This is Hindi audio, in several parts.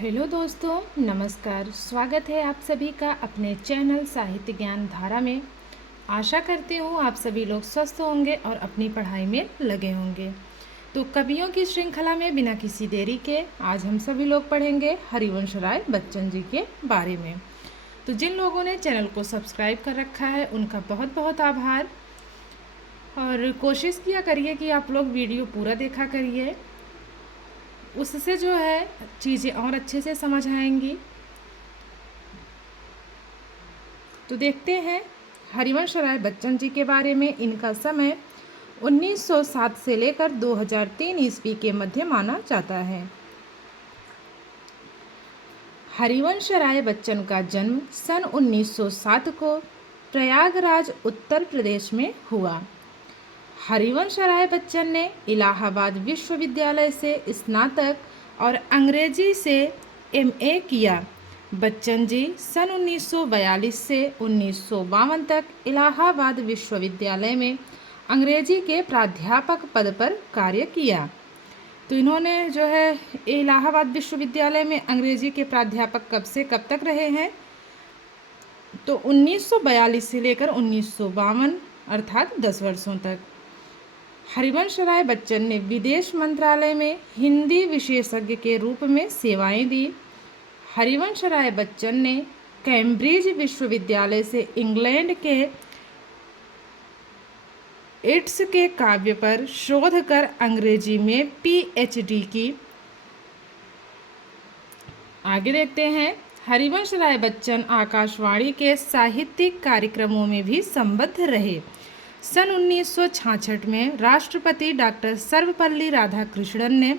हेलो दोस्तों, नमस्कार। स्वागत है आप सभी का अपने चैनल साहित्य ज्ञान धारा में। आशा करती हूँ आप सभी लोग स्वस्थ होंगे और अपनी पढ़ाई में लगे होंगे। तो कवियों की श्रृंखला में बिना किसी देरी के आज हम सभी लोग पढ़ेंगे हरिवंश राय बच्चन जी के बारे में। तो जिन लोगों ने चैनल को सब्सक्राइब कर रखा है उनका बहुत बहुत आभार, और कोशिश किया करिए कि आप लोग वीडियो पूरा देखा करिए, उससे जो है चीज़ें और अच्छे से समझ आएंगी। तो देखते हैं हरिवंश राय बच्चन जी के बारे में। इनका समय 1907 से लेकर 2003 ईस्वी के मध्य माना जाता है। हरिवंश राय बच्चन का जन्म सन 1907 को प्रयागराज उत्तर प्रदेश में हुआ। हरिवंश राय बच्चन ने इलाहाबाद विश्वविद्यालय से स्नातक और अंग्रेजी से एमए किया। बच्चन जी सन 1942 से 1952 तक इलाहाबाद विश्वविद्यालय में अंग्रेजी के प्राध्यापक पद पर कार्य किया। तो इन्होंने जो है इलाहाबाद विश्वविद्यालय में अंग्रेजी के प्राध्यापक कब से कब तक रहे हैं, तो 1942 से लेकर 1952 अर्थात 10 वर्षों तक। हरिवंश राय बच्चन ने विदेश मंत्रालय में हिंदी विशेषज्ञ के रूप में सेवाएं दी। हरिवंश राय बच्चन ने कैम्ब्रिज विश्वविद्यालय से इंग्लैंड के इट्स के काव्य पर शोध कर अंग्रेजी में पीएचडी की। आगे देखते हैं, हरिवंश राय बच्चन आकाशवाणी के साहित्यिक कार्यक्रमों में भी संबद्ध रहे। सन 1966 में राष्ट्रपति डॉक्टर सर्वपल्ली राधाकृष्णन ने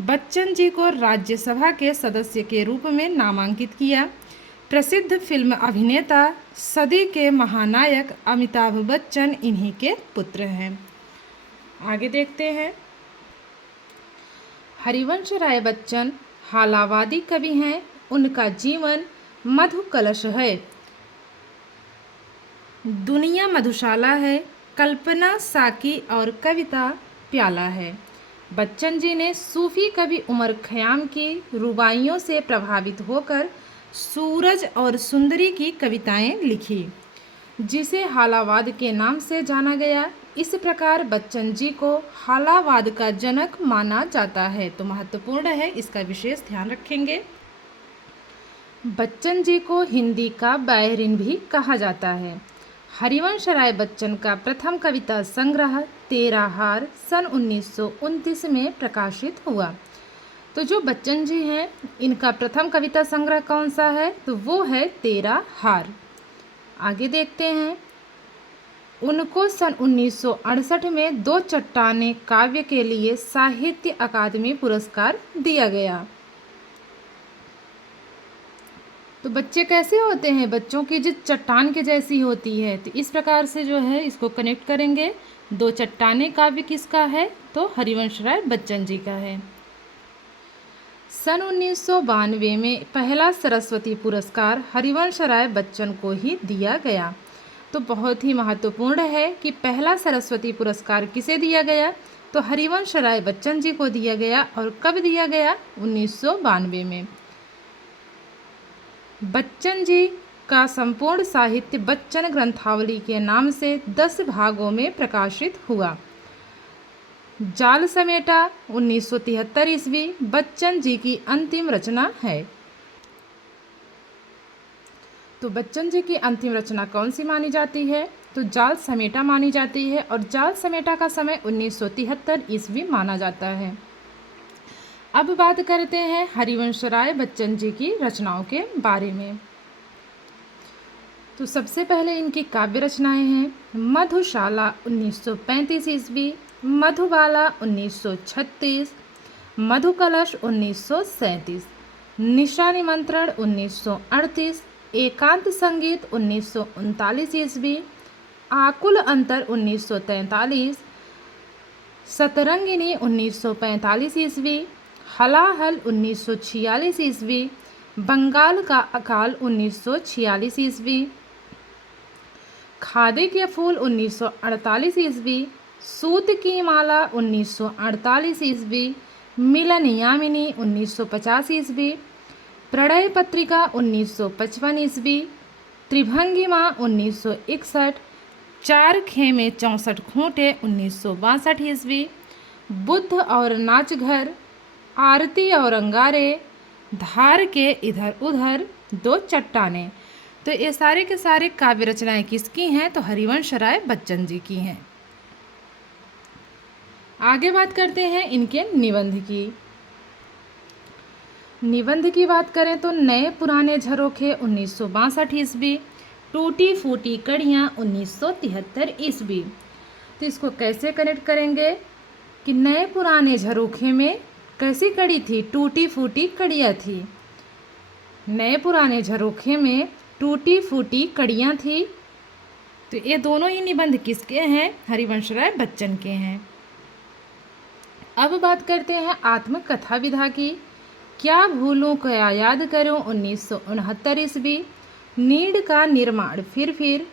बच्चन जी को राज्यसभा के सदस्य के रूप में नामांकित किया। प्रसिद्ध फिल्म अभिनेता सदी के महानायक अमिताभ बच्चन इन्हीं के पुत्र हैं। आगे देखते हैं, हरिवंश राय बच्चन हालावादी कवि हैं। उनका जीवन मधु कलश है, दुनिया मधुशाला है, कल्पना साकी और कविता प्याला है। बच्चन जी ने सूफी कवि उमर खयाम की रुबाइयों से प्रभावित होकर सूरज और सुंदरी की कविताएं लिखी, जिसे हालावाद के नाम से जाना गया। इस प्रकार बच्चन जी को हालावाद का जनक माना जाता है। तो महत्वपूर्ण है, इसका विशेष ध्यान रखेंगे। बच्चन जी को हिंदी का बायरिन भी कहा जाता है। हरिवंश राय बच्चन का प्रथम कविता संग्रह तेरा हार सन 1929 में प्रकाशित हुआ। तो जो बच्चन जी हैं, इनका प्रथम कविता संग्रह कौन सा है, तो वो है तेरा हार। आगे देखते हैं, उनको सन 1968 में दो चट्टानें काव्य के लिए साहित्य अकादमी पुरस्कार दिया गया। तो बच्चे कैसे होते हैं, बच्चों की जिस चट्टान के जैसी होती है। तो इस प्रकार से जो है इसको कनेक्ट करेंगे। दो चट्टानें काव्य किसका है, तो हरिवंश राय बच्चन जी का है। सन 1992 में पहला सरस्वती पुरस्कार हरिवंश राय बच्चन को ही दिया गया। तो बहुत ही महत्वपूर्ण है कि पहला सरस्वती पुरस्कार किसे दिया गया, तो हरिवंश राय बच्चन जी को दिया गया। और कब दिया गया, 1992 में। बच्चन जी का संपूर्ण साहित्य बच्चन ग्रंथावली के नाम से 10 भागों में प्रकाशित हुआ। जाल समेटा 1973 ईस्वी बच्चन जी की अंतिम रचना है। तो बच्चन जी की अंतिम रचना कौन सी मानी जाती है, तो जाल समेटा मानी जाती है। और जाल समेटा का समय 1973 ईस्वी माना जाता है। अब बात करते हैं हरिवंश राय बच्चन जी की रचनाओं के बारे में। तो सबसे पहले इनकी काव्य रचनाएं हैं मधुशाला 1935 ईस्वी, मधुबाला 1936, मधुकलश 1937, निशा निमंत्रण 1938, एकांत संगीत 1939 ईस्वी, आकुल अंतर 1943, सतरंगिनी 1945 ईस्वी, हलाहल 1946 ईस्वी, बंगाल का अकाल 1946 ईस्वी, खादी के फूल 1948 ईस्वी, सूत की माला 1948 ईस्वी, मिलन यामिनी 1950 ईस्वी, प्रणय पत्रिका 1955 ईस्वी, त्रिभंगिमा 1961, चार खेमे 64 खूंटे 1962 ईस्वी, बुद्ध और नाचघर, आरती और अंगारे, धार के इधर उधर, दो चट्टाने। तो ये सारे के सारे काव्य रचनाएं किसकी हैं? तो हरिवंश राय बच्चन जी की हैं। आगे बात करते हैं इनके निबंध की। निबंध की बात करें तो नए पुराने झरोखे 1962 ईस्वी, टूटी फूटी कड़ियाँ 1973 ईस्वी। तो इसको कैसे कनेक्ट करेंगे कि नए पुराने झरोखे में कैसी कड़ी थी? टूटी फूटी कड़ियाँ थी। नए पुराने झरोखे में टूटी फूटी कड़ियाँ थी। तो ये दोनों ही निबंध किसके हैं? हरिवंश राय बच्चन के हैं। अब बात करते हैं आत्मकथा विधा की। क्या भूलूं क्या याद करूं 1969 ईस्वी, नीड़ का निर्माण फिर,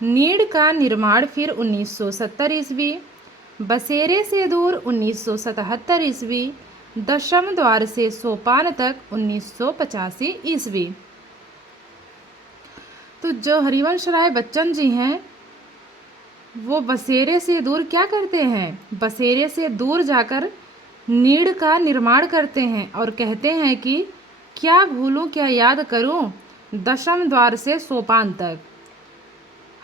नीड़ का निर्माण फिर 1970 ईस्वी, बसेरे से दूर 1977 ईस्वी, दशम द्वार से सोपान तक 1985 ईस्वी। तो जो हरिवंश राय बच्चन जी हैं वो बसेरे से दूर क्या करते हैं? बसेरे से दूर जाकर नीड़ का निर्माण करते हैं और कहते हैं कि क्या भूलूं क्या याद करूं दशम द्वार से सोपान तक।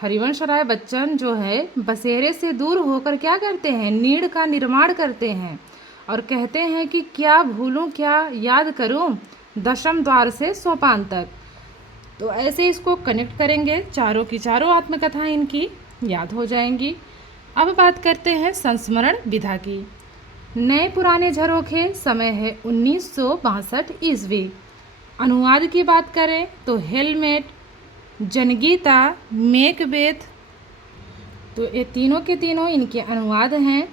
हरिवंश राय बच्चन जो है बसेरे से दूर होकर क्या करते हैं? नीड़ का निर्माण करते हैं और कहते हैं कि क्या भूलूं क्या याद करूं दशम द्वार से सोपान तक। तो ऐसे इसको कनेक्ट करेंगे, चारों की चारों आत्मकथाएं इनकी याद हो जाएंगी। अब बात करते हैं संस्मरण विधा की। नए पुराने झरोखे, समय है 1962 ईस्वी। अनुवाद की बात करें तो हेलमेट, जनगीता, मेकबेथ। तो ये तीनों के तीनों इनके अनुवाद हैं।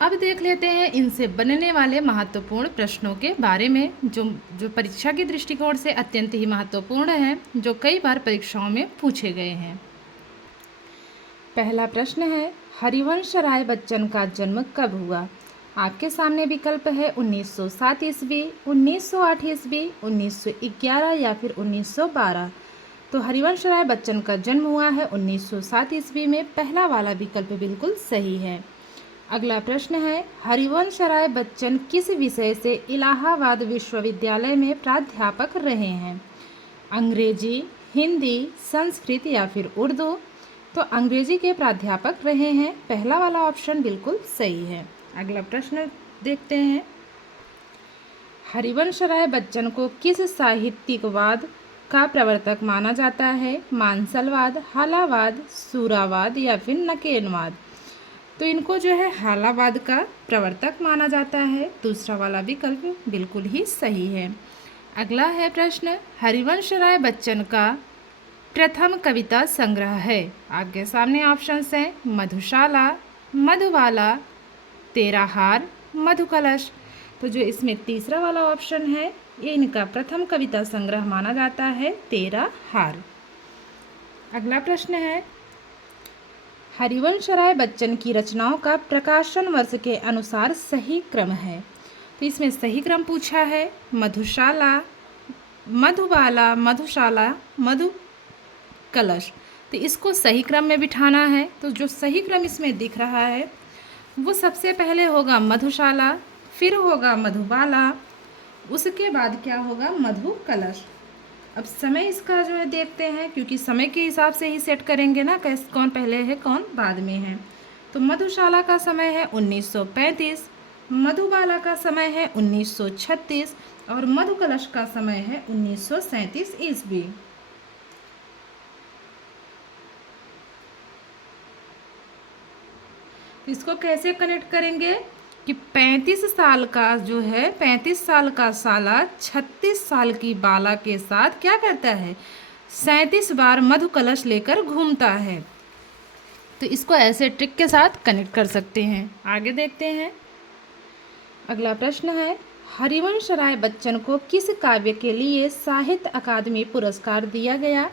अब देख लेते हैं इनसे बनने वाले महत्वपूर्ण प्रश्नों के बारे में जो परीक्षा के दृष्टिकोण से अत्यंत ही महत्वपूर्ण हैं, जो कई बार परीक्षाओं में पूछे गए हैं। पहला प्रश्न है, हरिवंश राय बच्चन का जन्म कब हुआ? आपके सामने विकल्प है 1907 ईस्वी, 1908 ईस्वी, 1911 या फिर 1912। तो हरिवंश राय बच्चन का जन्म हुआ है 1907 ईस्वी में। पहला वाला विकल्प बिल्कुल सही है। अगला प्रश्न है, हरिवंश राय बच्चन किस विषय से इलाहाबाद विश्वविद्यालय में प्राध्यापक रहे हैं? अंग्रेजी, हिंदी, संस्कृत या फिर उर्दू? तो अंग्रेजी के प्राध्यापक रहे हैं। पहला वाला ऑप्शन बिल्कुल सही है। अगला प्रश्न देखते हैं, हरिवंश राय बच्चन को किस साहित्यिकवाद का प्रवर्तक माना जाता है? मानसलवाद, हालावाद, सूरावाद या फिर नकेलवाद? तो इनको जो है हालावाद का प्रवर्तक माना जाता है। दूसरा वाला विकल्प बिल्कुल ही सही है। अगला है प्रश्न, हरिवंश राय बच्चन का प्रथम कविता संग्रह है। आपके सामने ऑप्शंस हैं मधुशाला, मधुबाला, तेरा हार, मधुकलश। तो जो इसमें तीसरा वाला ऑप्शन है ये इनका प्रथम कविता संग्रह माना जाता है, तेरा हार। अगला प्रश्न है, हरिवंश राय बच्चन की रचनाओं का प्रकाशन वर्ष के अनुसार सही क्रम है। तो इसमें सही क्रम पूछा है मधुशाला, मधुबाला, मधुशाला, मधुकलश। तो इसको सही क्रम में बिठाना है। तो जो सही क्रम इसमें दिख रहा है वो सबसे पहले होगा मधुशाला, फिर होगा मधुबाला, उसके बाद क्या होगा? मधुकलश। अब समय इसका जो है देखते हैं, क्योंकि समय के हिसाब से ही सेट करेंगे ना कैसे कौन पहले है कौन बाद में है। तो मधुशाला का समय है 1935, मधुबाला का समय है 1936 और मधुकलश का समय है 1937 ईस्वी। इसको कैसे कनेक्ट करेंगे कि 35 साल का जो है 35 साल का साला 36 साल की बाला के साथ क्या करता है? 37 बार मधुकलश लेकर घूमता है। तो इसको ऐसे ट्रिक के साथ कनेक्ट कर सकते हैं। आगे देखते हैं, अगला प्रश्न है, हरिवंश राय बच्चन को किस काव्य के लिए साहित्य अकादमी पुरस्कार दिया गया?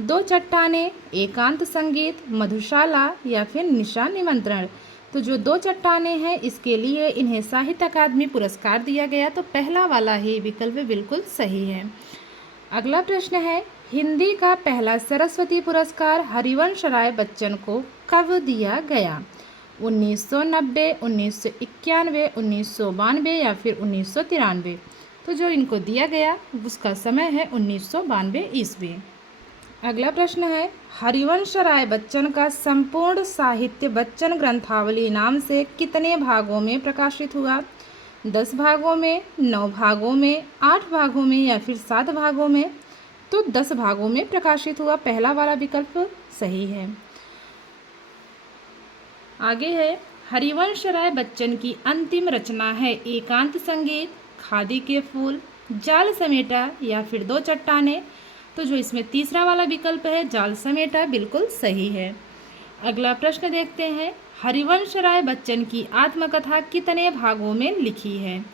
दो चट्टाने, एकांत संगीत, मधुशाला या फिर निशा निमंत्रण? तो जो 2 चट्टानें हैं इसके लिए इन्हें साहित्य अकादमी पुरस्कार दिया गया, तो पहला वाला ही विकल्प बिल्कुल सही है। अगला प्रश्न है, हिंदी का पहला सरस्वती पुरस्कार हरिवंश राय बच्चन को कब दिया गया? 1990, 1991, 1992 या फिर 1993? तो जो इनको दिया गया उसका समय है 1992 ईस्वी। अगला प्रश्न है, हरिवंश राय बच्चन का संपूर्ण साहित्य बच्चन ग्रंथावली नाम से कितने भागों में प्रकाशित हुआ? 10 भागों में, 9 भागों में, 8 भागों में या फिर 7 भागों में? तो 10 भागों में प्रकाशित हुआ, पहला वाला विकल्प सही है। आगे है, हरिवंश राय बच्चन की अंतिम रचना है एकांत संगीत, खादी के फूल, जाल समेटा या फिर 2 चट्टानें? तो जो इसमें तीसरा वाला विकल्प है जाल समेटा बिल्कुल सही है। अगला प्रश्न देखते हैं, हरिवंश राय बच्चन की आत्मकथा कितने भागों में लिखी है?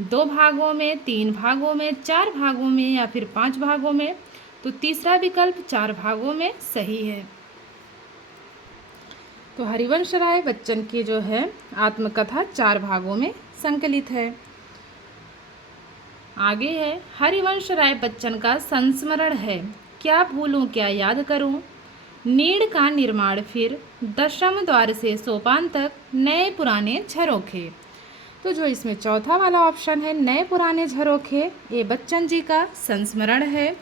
2 भागों में, 3 भागों में, 4 भागों में या फिर 5 भागों में? तो तीसरा विकल्प 4 भागों में सही है। तो हरिवंश राय बच्चन की जो है आत्मकथा 4 भागों में संकलित है। आगे है, हरिवंश राय बच्चन का संस्मरण है क्या भूलूं क्या याद करूं, नीड़ का निर्माण फिर, दशम द्वार से सोपान तक, नए पुराने झरोखे? तो जो इसमें चौथा वाला ऑप्शन है नए पुराने झरोखे, ये बच्चन जी का संस्मरण है।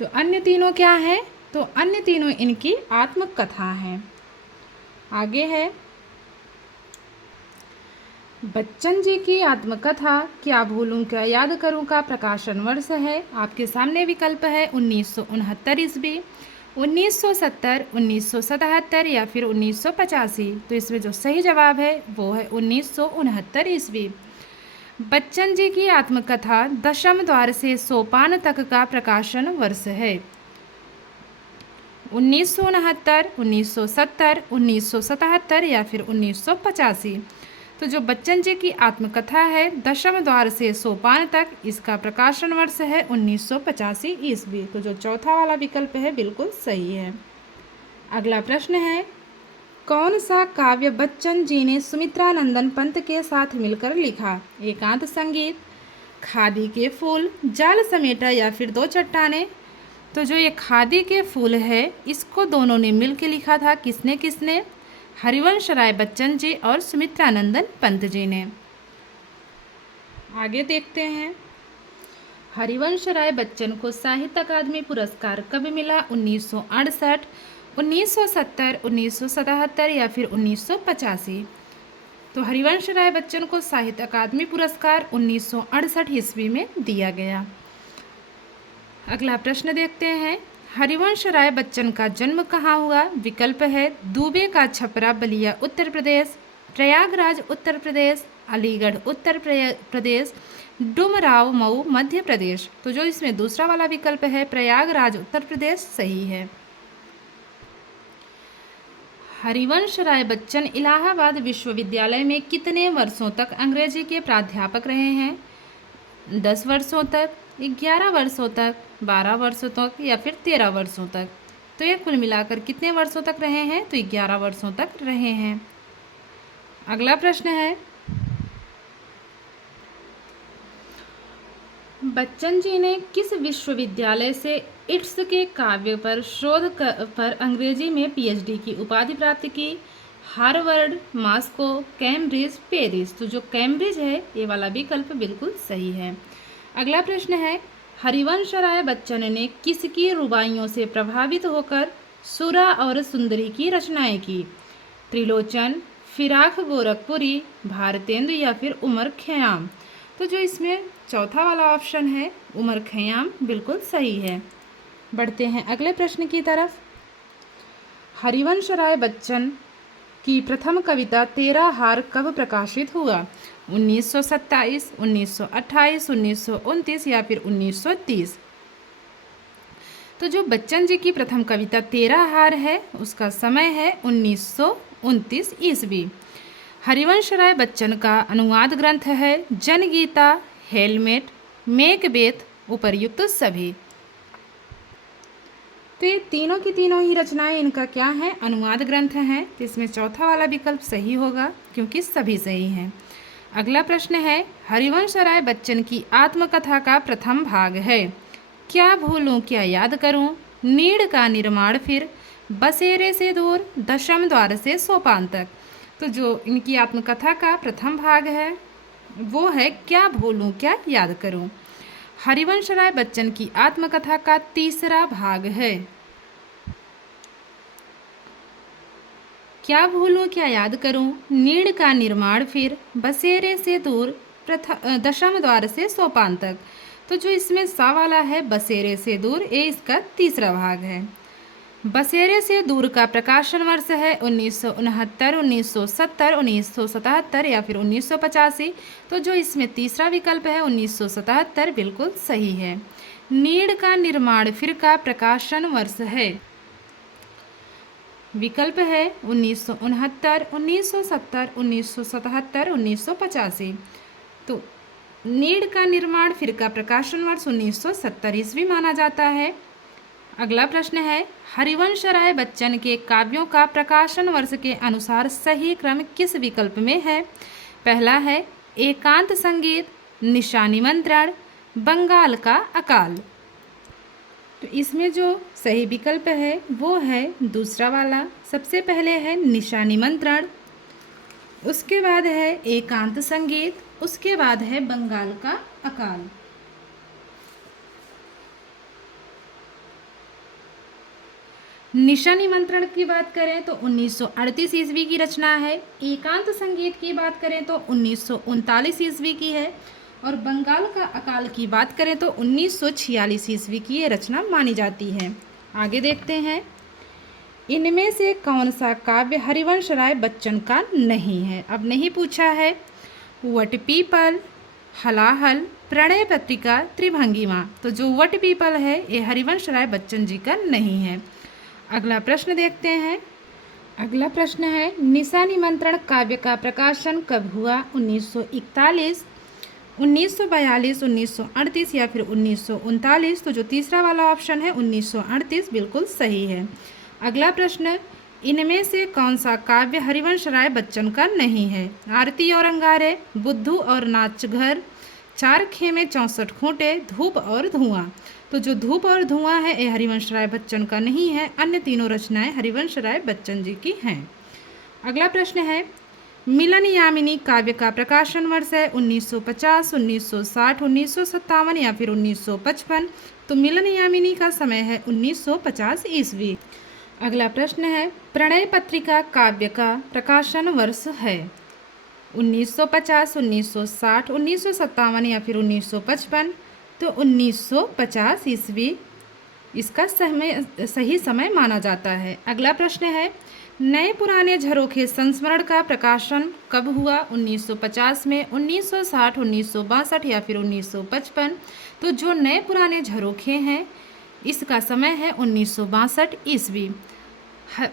तो अन्य तीनों क्या है? तो अन्य तीनों इनकी आत्मकथा हैं। आगे है, बच्चन जी की आत्मकथा क्या भूलूं क्या याद करूं का प्रकाशन वर्ष है? आपके सामने विकल्प है 1969 ईस्वी, 1970, 1977 या फिर 1985? तो इसमें जो सही जवाब है वो है 1969 ईस्वी। बच्चन जी की आत्मकथा दशम द्वार से सोपान तक का प्रकाशन वर्ष है 1969, 1970, 1977 या फिर 1985? तो जो बच्चन जी की आत्मकथा है दशम द्वार से सोपान तक, इसका प्रकाशन वर्ष है 1985 ईस्वी। तो जो चौथा वाला विकल्प है बिल्कुल सही है। अगला प्रश्न है, कौन सा काव्य बच्चन जी ने सुमित्रानंदन पंत के साथ मिलकर लिखा? एकांत संगीत, खादी के फूल, जाल समेटा या फिर 2 चट्टानें? तो जो ये खादी के फूल है इसको दोनों ने मिलकर लिखा था, किसने किसने? हरिवंश राय बच्चन जी और सुमित्रानंदन पंत जी ने। आगे देखते हैं, हरिवंश राय बच्चन को साहित्य अकादमी पुरस्कार कब मिला? 1968, 1970, 1977 या फिर 1985? तो हरिवंश राय बच्चन को साहित्य अकादमी पुरस्कार 1968 ईस्वी में दिया गया। अगला प्रश्न देखते हैं, हरिवंश राय बच्चन का जन्म कहाँ हुआ? विकल्प है दुबे का छपरा बलिया उत्तर प्रदेश, प्रयागराज उत्तर प्रदेश, अलीगढ़ उत्तर प्रदेश, डुमराव मऊ मध्य प्रदेश? तो जो इसमें दूसरा वाला विकल्प है प्रयागराज उत्तर प्रदेश सही है। हरिवंश राय बच्चन इलाहाबाद विश्वविद्यालय में कितने वर्षों तक अंग्रेजी के प्राध्यापक रहे हैं? 10 वर्षों तक, 11 वर्षों तक, 12 वर्षों तक या फिर 13 वर्षों तक? तो ये कुल मिलाकर कितने वर्षों तक रहे हैं? तो 11 वर्षों तक रहे हैं। अगला प्रश्न है, बच्चन जी ने किस विश्वविद्यालय से इट्स के काव्य पर शोध पर अंग्रेजी में पीएचडी की उपाधि प्राप्त की? Harvard, Moscow, Cambridge, Paris? तो जो कैम्ब्रिज है ये वाला विकल्प बिल्कुल सही है। अगला प्रश्न है, हरिवंश राय बच्चन ने किसकी रुबाइयों से प्रभावित होकर सुरा और सुंदरी की रचनाएं की? त्रिलोचन, फिराक गोरखपुरी, भारतेंदु या फिर उमर खयाम? तो जो इसमें चौथा वाला ऑप्शन है उमर खयाम बिल्कुल सही है। बढ़ते हैं अगले प्रश्न की तरफ। हरिवंश राय बच्चन की प्रथम कविता तेरा हार कब प्रकाशित हुआ? 1927, 1928, 1929 या फिर 1930? तो जो बच्चन जी की प्रथम कविता तेरा हार है उसका समय है 1929 ईस्वी। हरिवंश राय बच्चन का अनुवाद ग्रंथ है जनगीता, हेलमेट, मेकबेथ, उपर्युक्त सभी। तो ये तीनों की तीनों ही रचनाएं इनका क्या है, अनुवाद ग्रंथ हैं। तो इसमें चौथा वाला विकल्प सही होगा क्योंकि सभी सही हैं। अगला प्रश्न है, हरिवंश राय बच्चन की आत्मकथा का प्रथम भाग है। क्या भूलूं क्या याद करूं, नीड़ का निर्माण फिर, बसेरे से दूर, दशम द्वार से सोपान तक। तो जो इनकी आत्मकथा का प्रथम भाग है वो है क्या भूलूं क्या याद करूं। हरिवंश राय बच्चन की आत्मकथा का तीसरा भाग है। क्या भूलूं क्या याद करूं, नीड़ का निर्माण फिर, बसेरे से दूर, दशम द्वार से सोपान तक। तो जो इसमें सा वाला है बसेरे से दूर, ये इसका तीसरा भाग है। बसेरे से दूर का प्रकाशन वर्ष है 1969, 1970, 1977 या फिर 1985। तो जो इसमें तीसरा विकल्प है 1977 बिल्कुल सही है। नीड़ का निर्माण फिर का प्रकाशन वर्ष है, विकल्प है 1969, 1970, 1977, 1985। तो नीड़ का निर्माण फिर का प्रकाशन वर्ष 1970 ईस्वी माना जाता है। अगला प्रश्न है, हरिवंश राय बच्चन के काव्यों का प्रकाशन वर्ष के अनुसार सही क्रम किस विकल्प में है। पहला है एकांत संगीत, निशा निमंत्रण, बंगाल का अकाल। तो इसमें जो सही विकल्प है वो है दूसरा वाला। सबसे पहले है निशा निमंत्रण, उसके बाद है एकांत संगीत, उसके बाद है बंगाल का अकाल। निशा निमंत्रण की बात करें तो 1938 ईस्वी की रचना है। एकांत संगीत की बात करें तो 1939 ईस्वी की है। और बंगाल का अकाल की बात करें तो 1946 ईस्वी की ये रचना मानी जाती है। आगे देखते हैं, इनमें से कौन सा काव्य हरिवंश राय बच्चन का नहीं है। अब नहीं पूछा है। वट पीपल, हलाहल, प्रणय पत्रिका, त्रिभंगिमा। तो जो वट पीपल है ये हरिवंश राय बच्चन जी का नहीं है। अगला प्रश्न देखते हैं। अगला प्रश्न है, निशा निमंत्रण काव्य का प्रकाशन कब हुआ। 1941, 1942, 1938 या फिर 1939। तो जो तीसरा वाला ऑप्शन है 1938 बिल्कुल सही है। अगला प्रश्न, इनमें से कौन सा काव्य हरिवंश राय बच्चन का नहीं है। आरती और अंगारे, बुद्धू और नाचघर, चार खेमे 64 खूंटे, धूप और धुआं। तो जो धूप और धुआं है ये हरिवंश राय बच्चन का नहीं है। अन्य तीनों रचनाएं हरिवंश राय बच्चन जी की हैं। अगला प्रश्न है, मिलन यामिनी काव्य का प्रकाशन वर्ष है 1950, 1960, 1957 या फिर 1955। तो मिलन यामिनी का समय है 1950 ईस्वी। अगला प्रश्न है, प्रणय पत्रिका काव्य का प्रकाशन वर्ष है 1950, 1960, 1957 या फिर 1955। तो 1950 ईस्वी इसका सही समय माना जाता है। अगला प्रश्न है, नए पुराने झरोखे संस्मरण का प्रकाशन कब हुआ। 1950 में, 1960, 1962 या फिर 1955। तो जो नए पुराने झरोखे हैं इसका समय है 1962 ईस्वी।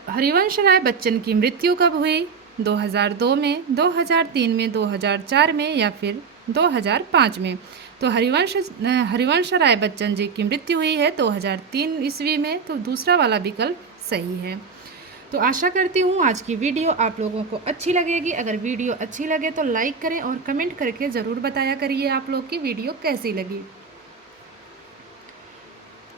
हरिवंश राय बच्चन की मृत्यु कब हुई। 2002 में, 2003 में, 2004 में या फिर 2005 में। तो हरिवंश राय बच्चन जी की मृत्यु हुई है 2003 ईस्वी में। तो दूसरा वाला विकल्प सही है। तो आशा करती हूँ आज की वीडियो आप लोगों को अच्छी लगेगी। अगर वीडियो अच्छी लगे तो लाइक करें और कमेंट करके ज़रूर बताया करिए आप लोग की वीडियो कैसी लगी।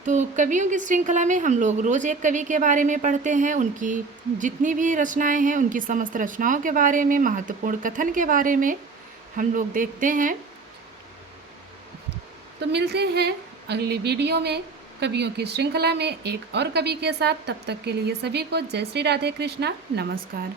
तो कवियों की श्रृंखला में हम लोग रोज़ एक कवि के बारे में पढ़ते हैं, उनकी जितनी भी रचनाएं हैं उनकी समस्त रचनाओं के बारे में, महत्वपूर्ण कथन के बारे में हम लोग देखते हैं। तो मिलते हैं अगली वीडियो में कवियों की श्रृंखला में एक और कवि के साथ। तब तक के लिए सभी को जय श्री राधे कृष्णा, नमस्कार।